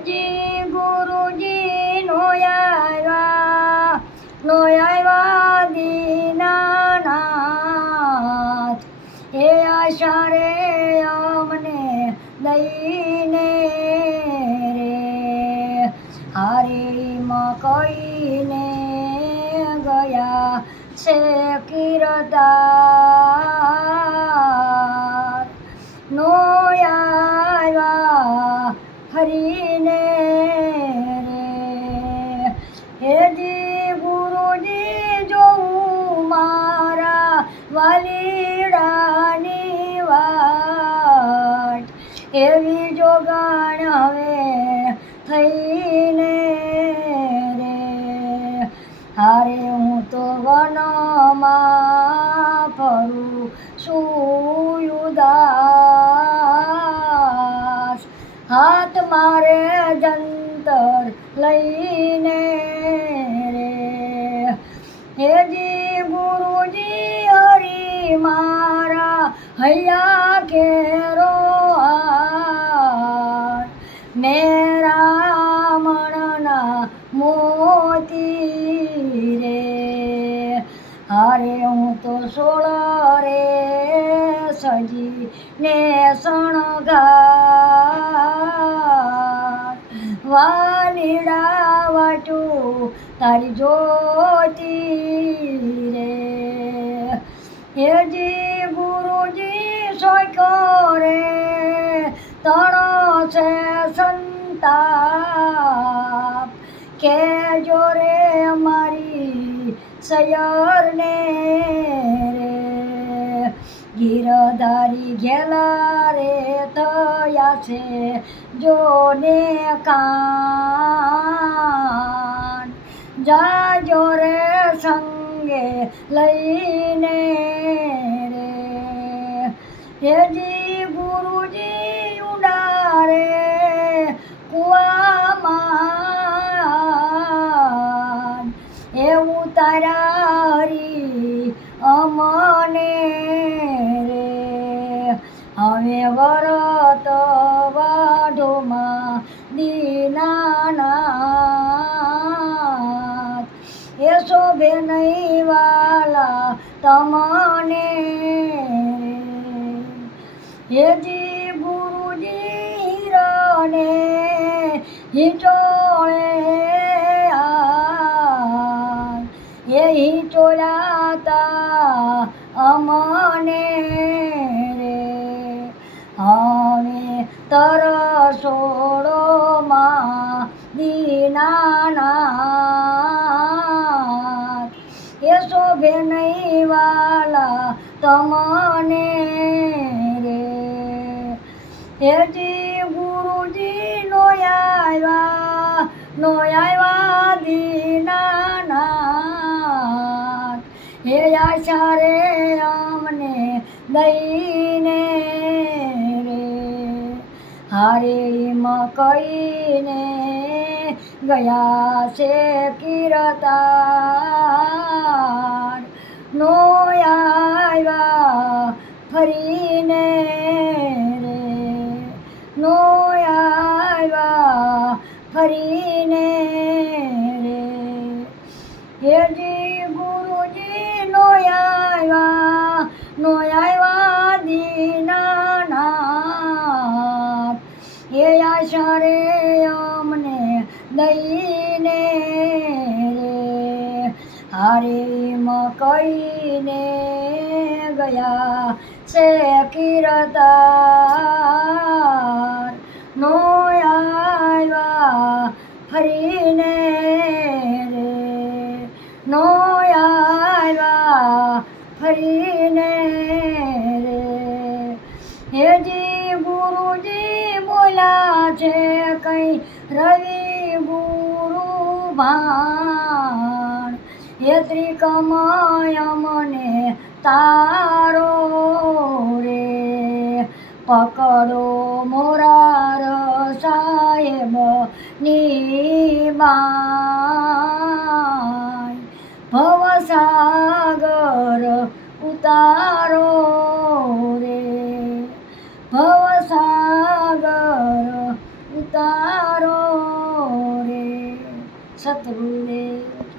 હેજી ગુરુજી નો આવ્યા દીનાનાથ, એ આશા રે અમને દઈને રે, હારીમાં કહીને ગયા છે કિરદાર, નો આવ્યા ફરીને રે. હેજી ગુરુજી જોઉં મારા વાલીડાની વાટ, એવી જોગાણ હવે થઈને રે, હારે હું તો વનમાં ફરું છું ઉદાસ, હાથ મારે જંતર લઈને રે. હેજી ગુરુજી હરી મારા હૈયા ઘેરો હાર, મેરા મણના મોતી રે, હારે હું તો સોળ રે સજીને શણગાર, વાલીડા વાટું તારી જ્યોતિ રે. હેજી ગુરુજી સોયકો રે તણો છે સંતાપ, કેજો રે મારી સયરને રે, ગીરધારી ઘેલા રે થયા છે જોને કાન, જાજો રે સંગે લઈને રે. હેજી ગુરુજી ઊંડા રે કુવામાં, એવું તારા હરી અમને રે, હવે વરત વાઢોમાં દીનાનાથ, એ શોભે નહીં વાલા તમને રે. હેજી ગુરુજી હીરાને હિંચોળે હાર, એ હિંચોળાતા અમને રે, હવે તરસોડોમાં દીનાનાથ, એ શોભે નહીં વાલા તમને રે. હેજી ગુરુજી નો આવ્યા દીનાનાથ, હે આશા રે અમને દઈને રે, હારે માં કહીને ગયા છે કિરદાર, નો આવ્યા ફરીને રે, નો આવ્યા ફરીને રે. હેજી ગુરુજી નો આવ્યા દીનાનાથ, એ આશા રે અમને દઈને રે, હારે માં કહીને ગયા છે કિરદાર, નો આવ્યા ફરીને રે, નો આવ્યા ફરીને રે. હેજી ગુરુજી બોલ્યા છે કઈ રવિ ગુરુ ભાણ, એ ત્રિકમય મને તારો રે, પકડો મોરાર સાહેબ ની બાઈ, ભવસાગર ઉતારો રે, ભવસાગર ઉતારો સતગુરુદેવ